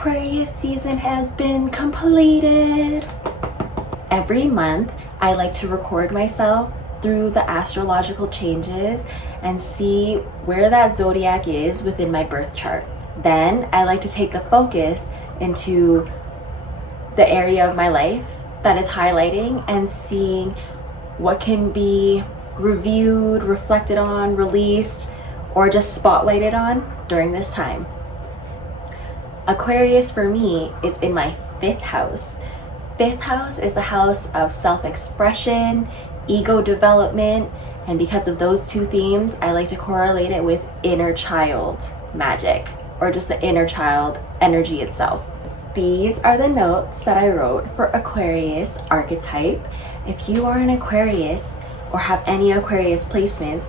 Aquarius season has been completed. Every month, I like to record myself through the astrological changes and see where that zodiac is within my birth chart. Then I like to take the focus into the area of my life that is highlighting and seeing what can be reviewed, reflected on, released, or just spotlighted on during this time. Aquarius for me is in my 5th house. 5th house is the house of self-expression, ego development, and because of those two themes, I like to correlate it with inner child magic, or just the inner child energy itself. These are the notes that I wrote for Aquarius archetype. If you are an Aquarius or have any Aquarius placements,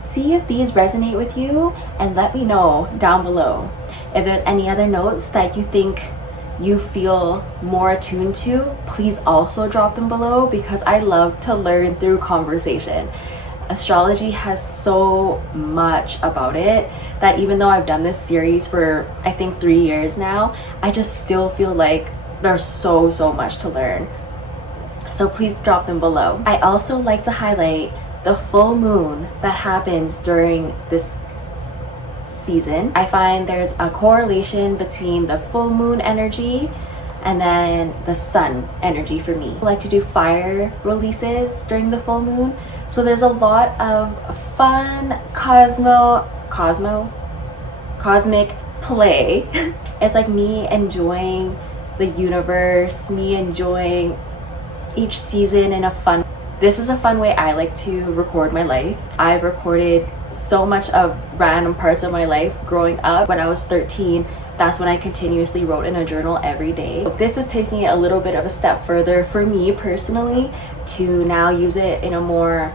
see if these resonate with you and let me know down below. If there's any other notes that you think you feel more attuned to, please also drop them below because I love to learn through conversation. Astrology has so much about it that even though I've done this series for I think 3 years now, I just still feel like there's so much to learn. So please drop them below. I also like to highlight the full moon that happens during this season. I find there's a correlation between the full moon energy and then the sun energy for me. I like to do fire releases during the full moon. So there's a lot of fun cosmic play. It's like me enjoying the universe, me enjoying each season in a fun. This is a fun way I like to record my life. I've recorded so much of random parts of my life growing up. When I was 13, that's when I continuously wrote in a journal every day. This is taking it a little bit of a step further for me personally to now use it in a more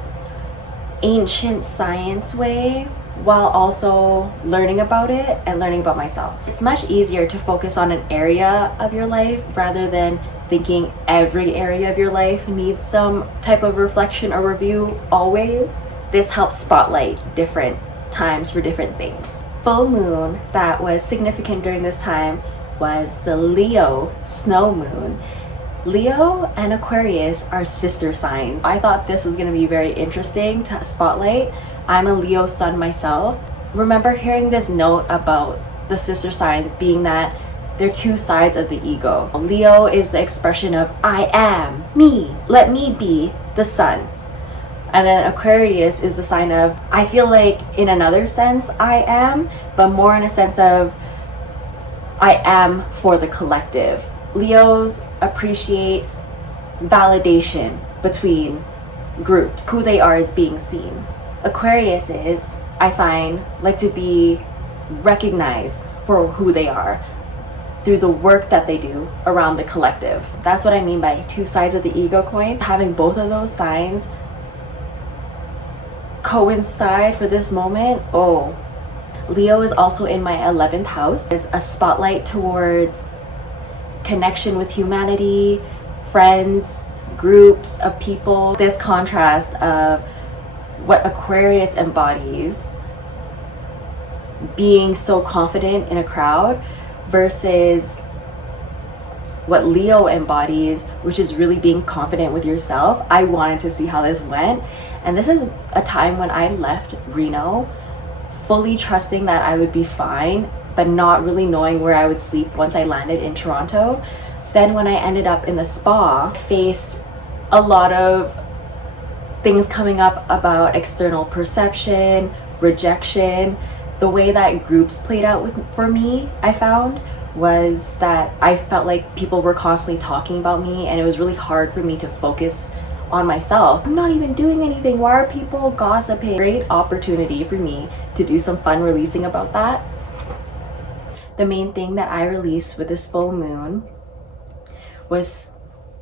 ancient science way while also learning about it and learning about myself. It's much easier to focus on an area of your life rather than thinking every area of your life needs some type of reflection or review always. This helps spotlight different times for different things. Full moon that was significant during this time was the Leo snow moon. Leo and Aquarius are sister signs. I thought this was going to be very interesting to spotlight. I'm a Leo sun myself. Remember hearing this note about the sister signs being that they're two sides of the ego. Leo is the expression of I am, me, let me be the sun. And then Aquarius is the sign of I feel like in another sense I am, but more in a sense of I am for the collective. Leos appreciate validation between groups. Who they are is being seen. Aquarius is, I find, like to be recognized for who they are through the work that they do around the collective. That's what I mean by two sides of the ego coin. Having both of those signs coincide for this moment. Oh, Leo is also in my 11th house. There's a spotlight towards connection with humanity, friends, groups of people. This contrast of what Aquarius embodies, being so confident in a crowd, versus what Leo embodies, which is really being confident with yourself. I wanted to see how this went. And this is a time when I left Reno fully trusting that I would be fine, but not really knowing where I would sleep once I landed in Toronto. Then when I ended up in the spa, I faced a lot of things coming up about external perception, rejection. The way that groups played out for me, I found, was that I felt like people were constantly talking about me and it was really hard for me to focus on myself. I'm not even doing anything. Why are people gossiping? Great opportunity for me to do some fun releasing about that. The main thing that I released with this full moon was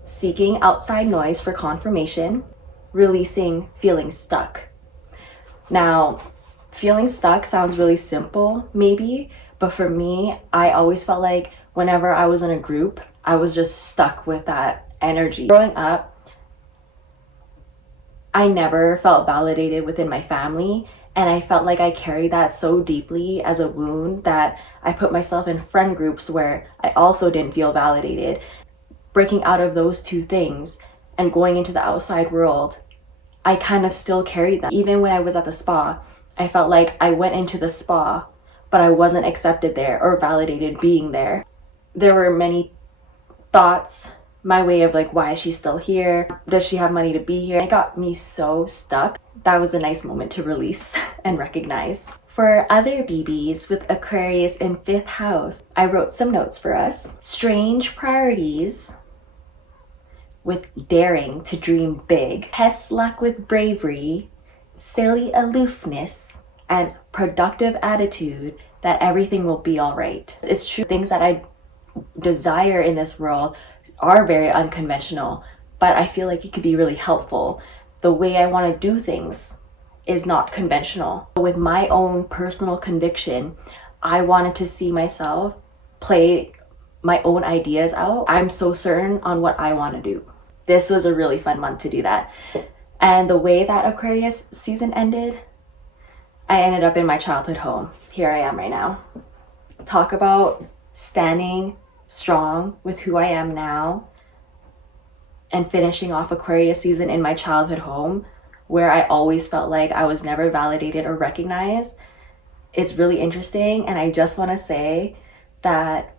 seeking outside noise for confirmation, releasing feeling stuck. Now, feeling stuck sounds really simple, maybe, but for me, I always felt like whenever I was in a group, I was just stuck with that energy. Growing up, I never felt validated within my family, And I felt like I carried that so deeply as a wound that I put myself in friend groups where I also didn't feel validated. Breaking out of those two things and going into the outside world, I kind of still carried that. Even when I was at the spa, I felt like I went into the spa, but I wasn't accepted there or validated being there. There were many thoughts my way of like, why is she still here? Does she have money to be here? It got me so stuck. That was a nice moment to release and recognize. For other BBs with Aquarius in 5th house, I wrote some notes for us. Strange priorities with daring to dream big. Test luck with bravery, silly aloofness, and productive attitude that everything will be all right. It's true, things that I desire in this world are very unconventional, but I feel like it could be really helpful. The way I want to do things is not conventional. With my own personal conviction, I wanted to see myself play my own ideas out. I'm so certain on what I want to do. This was a really fun month to do that. And the way that Aquarius season ended, I ended up in my childhood home. Here I am right now. Talk about standing strong with who I am now and finishing off Aquarius season in my childhood home where I always felt like I was never validated or recognized. It's really interesting, and I just want to say that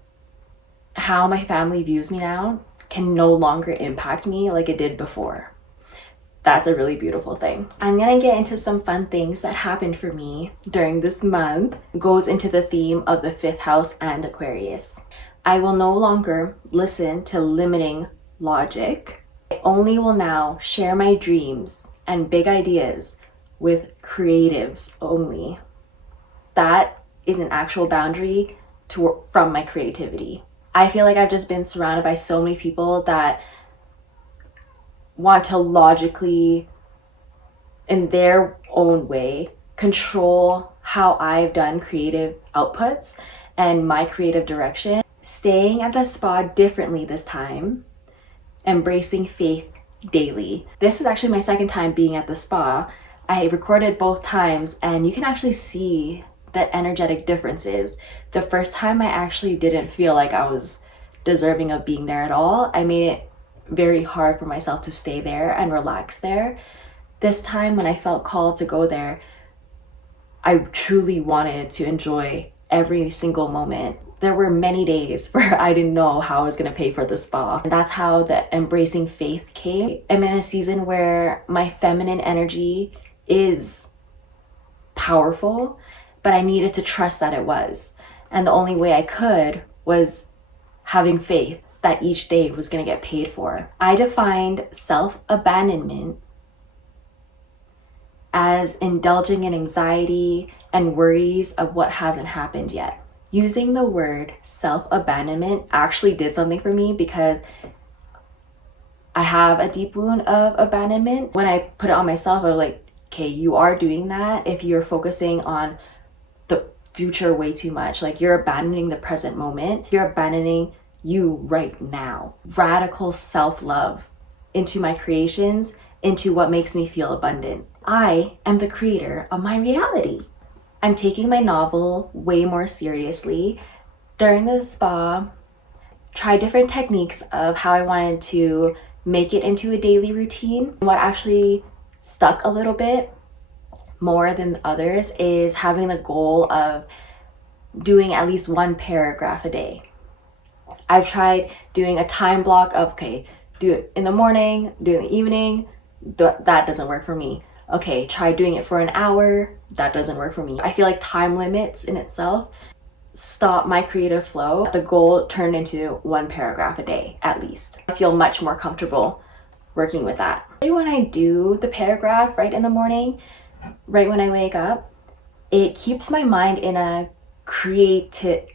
how my family views me now can no longer impact me like it did before. That's a really beautiful thing. I'm gonna get into some fun things that happened for me during this month. It goes into the theme of the 5th house and Aquarius. I will no longer listen to limiting logic. I only will now share my dreams and big ideas with creatives only. That is an actual boundary from my creativity. I feel like I've just been surrounded by so many people that want to logically, in their own way, control how I've done creative outputs and my creative direction. Staying at the spa differently this time, embracing faith daily. This is actually my second time being at the spa. I recorded both times and you can actually see the energetic differences. The first time I actually didn't feel like I was deserving of being there at all. I made it very hard for myself to stay there and relax there. This time when I felt called to go there, I truly wanted to enjoy every single moment. There were many days where I didn't know how I was going to pay for the spa. And that's how the embracing faith came. I'm in a season where my feminine energy is powerful, but I needed to trust that it was. And the only way I could was having faith that each day was going to get paid for. I defined self-abandonment as indulging in anxiety and worries of what hasn't happened yet. Using the word self-abandonment actually did something for me because I have a deep wound of abandonment. When I put it on myself, I was like, okay, you are doing that if you're focusing on the future way too much. Like, you're abandoning the present moment. You're abandoning you right now. Radical self-love into my creations, into what makes me feel abundant. I am the creator of my reality. I'm taking my novel way more seriously. During the spa, try different techniques of how I wanted to make it into a daily routine. What actually stuck a little bit more than others is having the goal of doing at least one paragraph a day. I've tried doing a time block of, okay, do it in the morning, do it in the evening. That doesn't work for me. Okay, try doing it for an hour. That doesn't work for me. I feel like time limits in itself stop my creative flow. The goal turned into one paragraph a day, at least. I feel much more comfortable working with that. When I do the paragraph right in the morning, right when I wake up, it keeps my mind in a creative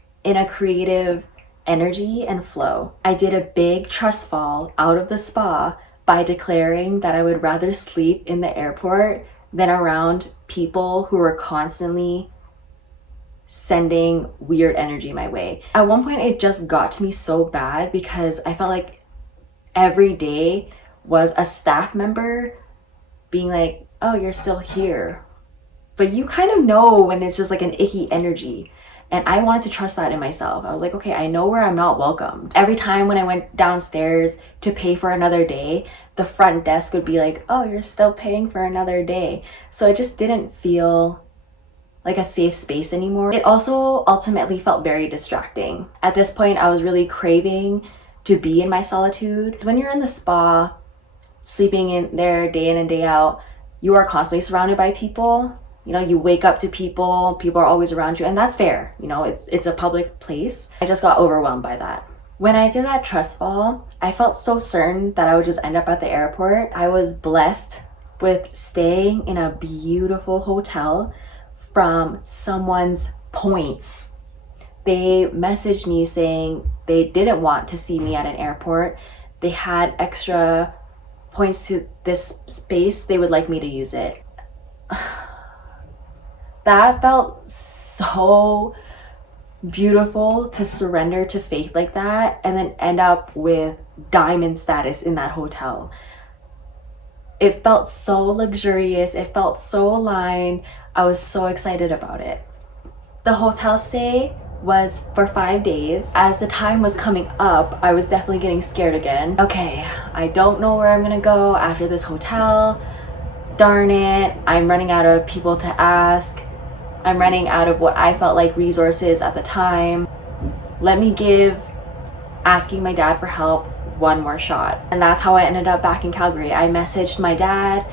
energy and flow. I did a big trust fall out of the spa by declaring that I would rather sleep in the airport than around people who were constantly sending weird energy my way. At one point, it just got to me so bad because I felt like every day was a staff member being like, oh, you're still here. but you kind of know when it's just like an icky energy. And I wanted to trust that in myself. I was like, okay, I know where I'm not welcomed. Every time when I went downstairs to pay for another day, the front desk would be like, oh, you're still paying for another day. So it just didn't feel like a safe space anymore. It also ultimately felt very distracting. At this point, I was really craving to be in my solitude. When you're in the spa, sleeping in there day in and day out, you are constantly surrounded by people. You know, you wake up to people are always around you, and that's fair. You know, it's a public place. I just got overwhelmed by that. When I did that trust fall, I felt so certain that I would just end up at the airport. I was blessed with staying in a beautiful hotel from someone's points. They messaged me saying they didn't want to see me at an airport. They had extra points to this space. They would like me to use it. That felt so beautiful, to surrender to faith like that and then end up with diamond status in that hotel. It felt so luxurious. It felt so aligned. I was so excited about it. The hotel stay was for 5 days. As the time was coming up, I was definitely getting scared again. Okay, I don't know where I'm gonna go after this hotel. Darn it, I'm running out of people to ask. I'm running out of what I felt like resources at the time. Let me give asking my dad for help one more shot. And that's how I ended up back in Calgary. I messaged my dad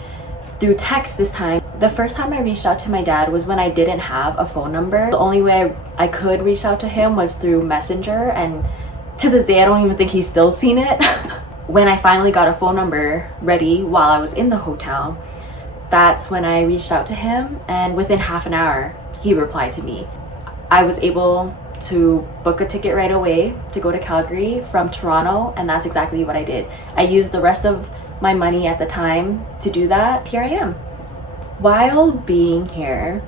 through text this time. The first time I reached out to my dad was when I didn't have a phone number. The only way I could reach out to him was through Messenger, and to this day I don't even think he's still seen it. When I finally got a phone number ready while I was in the hotel, that's when I reached out to him, and within half an hour he replied to me. I was able to book a ticket right away to go to Calgary from Toronto, and that's exactly what I did. I used the rest of my money at the time to do that. Here I am. While being here,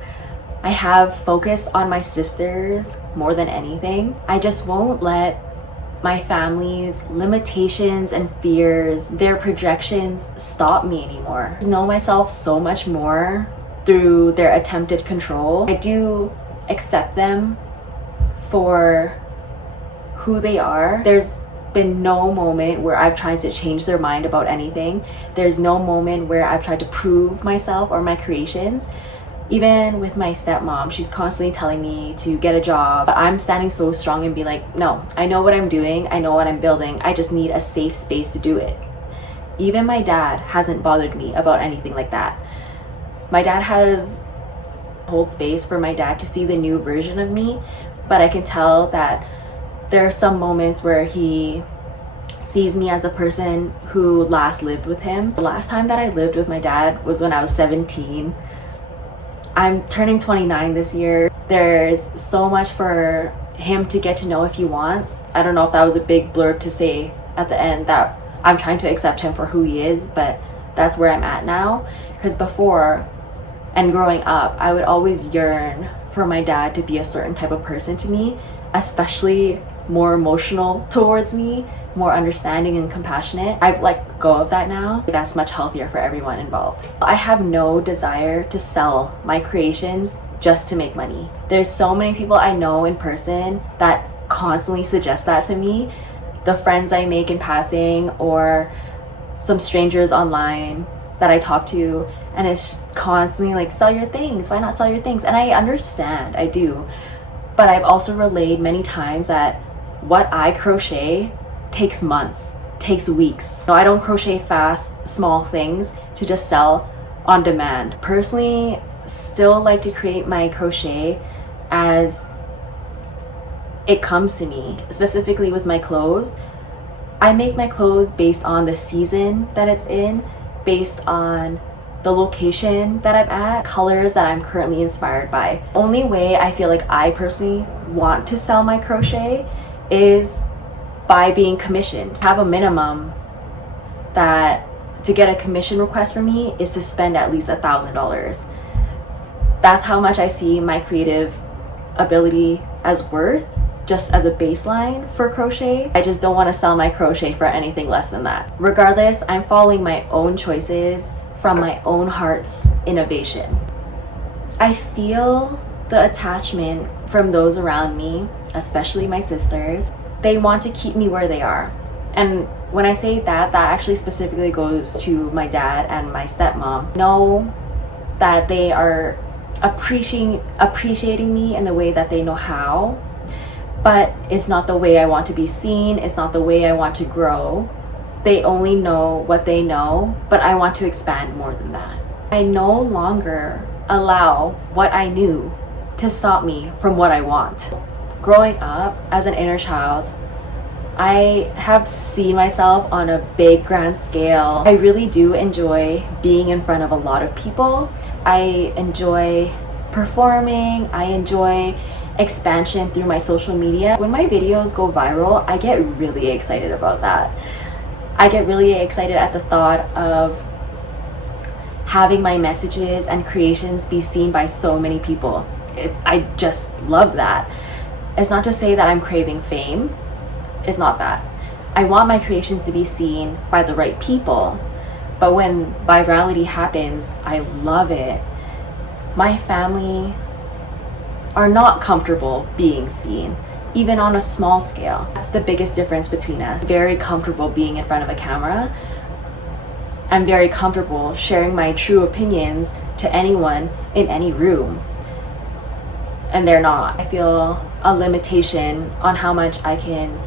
I have focused on my sisters more than anything. I just won't let my family's limitations and fears, their projections, stop me anymore. I know myself so much more through their attempted control. I do accept them for who they are. There's been no moment where I've tried to change their mind about anything. There's no moment where I've tried to prove myself or my creations. Even with my stepmom, she's constantly telling me to get a job, but I'm standing so strong and be like, no, I know what I'm doing, I know what I'm building, I just need a safe space to do it. Even my dad hasn't bothered me about anything like that. My dad has hold space for my dad to see the new version of me, but I can tell that there are some moments where he sees me as the person who last lived with him. The last time that I lived with my dad was when I was 17. I'm turning 29 this year. There's so much for him to get to know if he wants. I don't know if that was a big blurb to say at the end that I'm trying to accept him for who he is, but that's where I'm at now. Because before and growing up, I would always yearn for my dad to be a certain type of person to me, especially more emotional towards me, more understanding and compassionate. I've let go of that now. That's much healthier for everyone involved. I have no desire to sell my creations just to make money. There's so many people I know in person that constantly suggest that to me. The friends I make in passing or some strangers online that I talk to, and it's constantly like, sell your things, why not sell your things? And I understand, I do. But I've also relayed many times that what I crochet takes months, takes weeks. No, I don't crochet fast, small things to just sell on demand. Personally, still like to create my crochet as it comes to me. Specifically with my clothes, I make my clothes based on the season that it's in, based on the location that I'm at, colors that I'm currently inspired by. Only way I feel like I personally want to sell my crochet is by being commissioned. Have a minimum that to get a commission request from me is to spend at least $1,000. That's how much I see my creative ability as worth, just as a baseline for crochet. I just don't want to sell my crochet for anything less than that. Regardless, I'm following my own choices from my own heart's innovation. I feel the attachment from those around me, especially my sisters. They want to keep me where they are. And when I say that, that actually specifically goes to my dad and my stepmom. Know that they are appreciating me in the way that they know how, but it's not the way I want to be seen. It's not the way I want to grow. They only know what they know, but I want to expand more than that. I no longer allow what I knew to stop me from what I want. Growing up as an inner child, I have seen myself on a big grand scale. I really do enjoy being in front of a lot of people. I enjoy performing. I enjoy expansion through my social media. When my videos go viral, I get really excited about that. I get really excited at the thought of having my messages and creations be seen by so many people. I just love that. It's not to say that I'm craving fame. It's not that. I want my creations to be seen by the right people, but when virality happens, I love it. My family are not comfortable being seen, even on a small scale. That's the biggest difference between us. Very comfortable being in front of a camera. I'm very comfortable sharing my true opinions to anyone in any room, and they're not. I feel a limitation on how much I can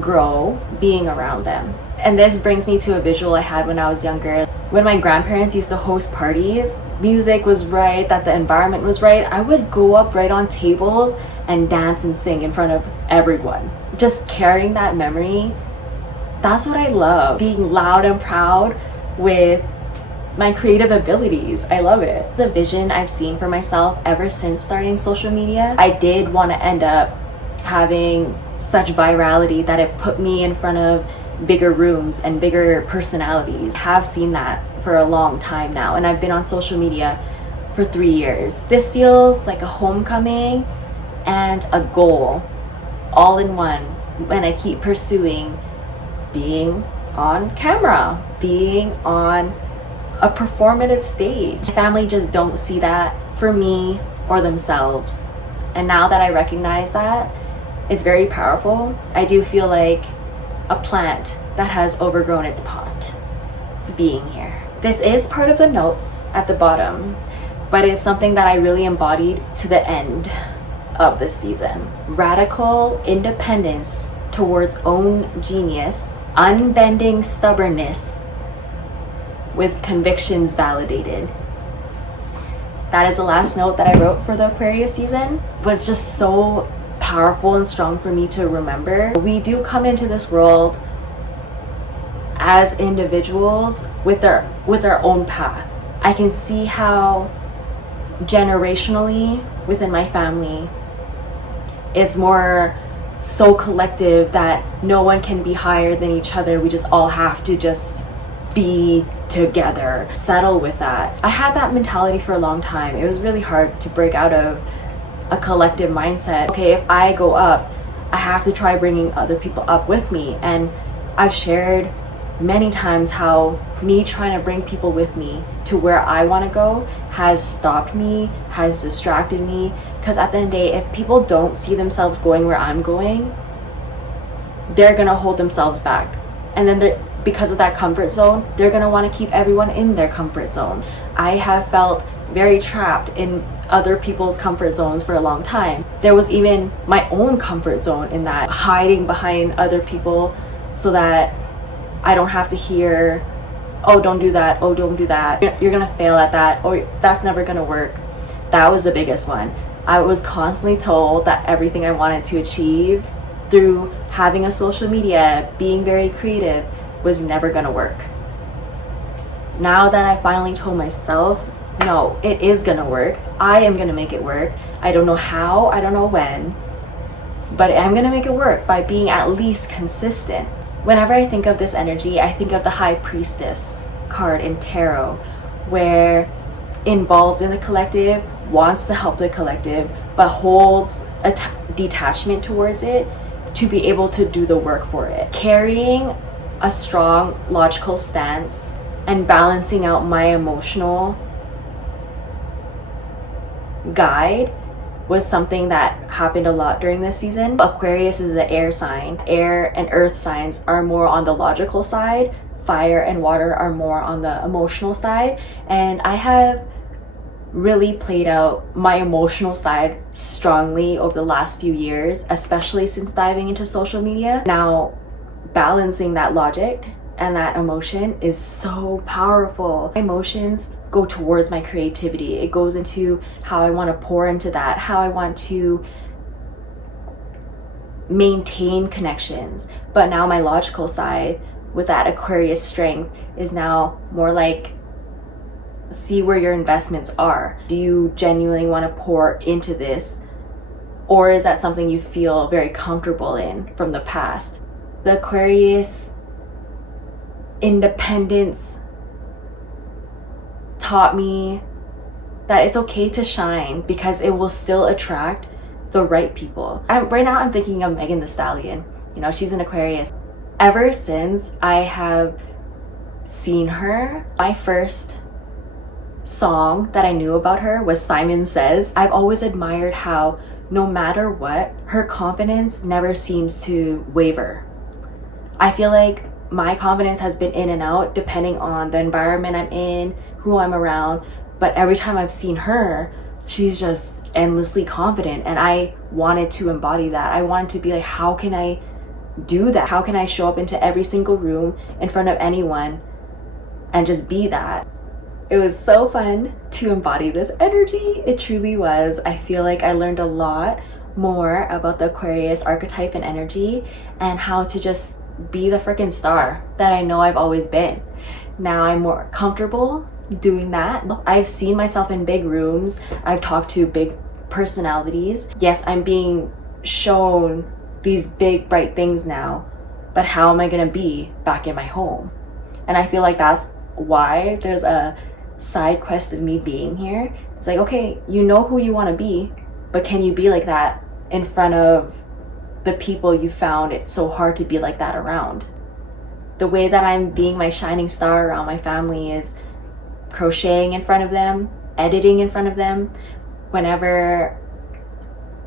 grow being around them. And this brings me to a visual I had when I was younger. When my grandparents used to host parties, music was right, that the environment was right, I would go up right on tables and dance and sing in front of everyone. Just carrying that memory, that's what I love. Being loud and proud with my creative abilities. I love it. The vision I've seen for myself ever since starting social media, I did want to end up having such virality that it put me in front of bigger rooms and bigger personalities. I have seen that for a long time now, and I've been on social media for 3 years. This feels like a homecoming and a goal all in one when I keep pursuing being on camera, being on a performative stage. My family just don't see that for me or themselves. And now that I recognize that, it's very powerful. I do feel like a plant that has overgrown its pot being here. This is part of the notes at the bottom, but it's something that I really embodied to the end of this season. Radical independence towards own genius, unbending stubbornness with convictions validated. That is the last note that I wrote for the Aquarius season. It was just so powerful and strong for me to remember. We do come into this world as individuals with our own path. I can see how generationally within my family it's more so collective that no one can be higher than each other. We just all have to just be together, settle with that. I had that mentality for a long time. It was really hard to break out of a collective mindset. Okay, if I go up, I have to try bringing other people up with me. And I've shared many times how me trying to bring people with me to where I want to go has stopped me, has distracted me. Because at the end of the day, if people don't see themselves going where I'm going, they're gonna hold themselves back. And then because of that comfort zone, they're gonna want to keep everyone in their comfort zone. I have felt very trapped in other people's comfort zones for a long time. There was even my own comfort zone in that, hiding behind other people so that I don't have to hear, oh, don't do that, oh, don't do that, you're gonna fail at that, or that's never gonna work. That was the biggest one. I was constantly told that everything I wanted to achieve through having a social media, being very creative, was never gonna work. Now that I finally told myself, no, it is gonna work. I am gonna make it work. I don't know how, I don't know when, but I'm gonna make it work by being at least consistent. Whenever I think of this energy, I think of the High Priestess card in tarot, where involved in the collective, wants to help the collective, but holds a detachment towards it to be able to do the work for it. Carrying a strong logical stance and balancing out my emotional guide was something that happened a lot during this season. Aquarius is the air sign. Air and earth signs are more on the logical side. Fire and water are more on the emotional side. And I have really played out my emotional side strongly over the last few years, especially since diving into social media. Now, balancing that logic and that emotion is so powerful. Emotions go towards my creativity. It goes into how I want to pour into that, how I want to maintain connections. But now my logical side with that Aquarius strength is now more like, see where your investments are. Do you genuinely want to pour into this? Or is that something you feel very comfortable in from the past? The Aquarius independence taught me that it's okay to shine because it will still attract the right people. Right now I'm thinking of Megan Thee Stallion. You know, she's an Aquarius. Ever since I have seen her, my first song that I knew about her was Simon Says. I've always admired how no matter what, her confidence never seems to waver. I feel like my confidence has been in and out depending on the environment I'm in, who I'm around, but every time I've seen her, she's just endlessly confident, and I wanted to embody that. I wanted to be like, how can I do that? How can I show up into every single room in front of anyone and just be that? It was so fun to embody this energy. It truly was. I feel like I learned a lot more about the Aquarius archetype and energy and how to just be the freaking star that I know I've always been. Now I'm more comfortable doing that. I've seen myself in big rooms. I've talked to big personalities. Yes, I'm being shown these big bright things now, but how am I gonna be back in my home? And I feel like that's why there's a side quest of me being here. It's like, okay, you know who you want to be, but can you be like that in front of the people you found it's so hard to be like that around? The way that I'm being my shining star around my family is crocheting in front of them, editing in front of them. Whenever,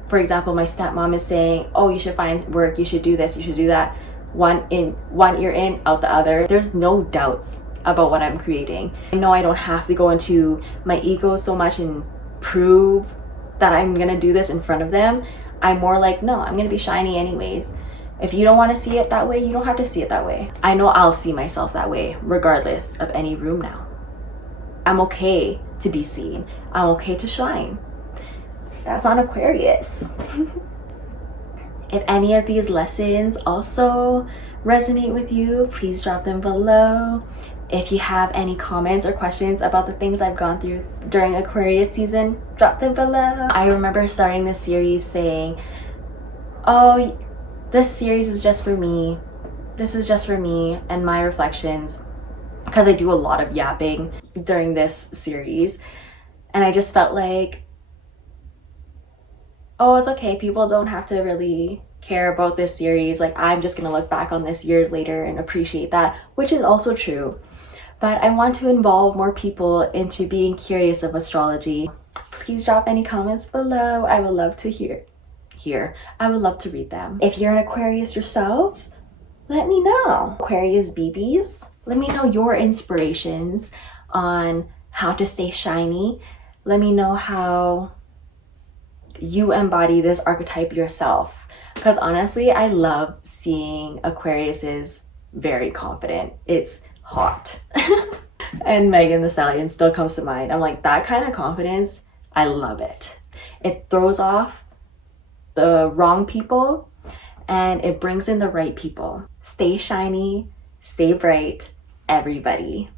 for example, my stepmom is saying, oh, you should find work, you should do this, you should do that, one ear in, out the other, there's no doubts about what I'm creating. I know I don't have to go into my ego so much and prove that I'm gonna do this in front of them. I'm more like, no, I'm gonna be shiny anyways. If you don't want to see it that way, you don't have to see it that way. I know I'll see myself that way regardless of any room now. I'm okay to be seen. I'm okay to shine. That's on Aquarius. If any of these lessons also resonate with you, please drop them below. If you have any comments or questions about the things I've gone through during Aquarius season, drop them below. I remember starting this series saying, oh, this series is just for me. This is just for me and my reflections, because I do a lot of yapping during this series. And I just felt like, oh, it's okay. People don't have to really care about this series. Like, I'm just gonna look back on this years later and appreciate that, which is also true. But I want to involve more people into being curious of astrology. Please drop any comments below. I would love to hear. I would love to read them. If you're an Aquarius yourself, let me know. Aquarius BBs, let me know your inspirations on how to stay shiny. Let me know how you embody this archetype yourself. Because honestly, I love seeing Aquariuses very confident. It's hot. And Megan Thee Stallion still comes to mind. I'm like, that kind of confidence, I love it. It throws off the wrong people and it brings in the right people. Stay shiny, stay bright, everybody.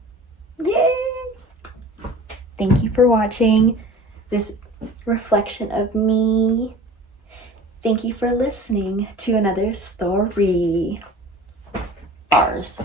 Yay! Thank you for watching this reflection of me. Thank you for listening to another story. Bars.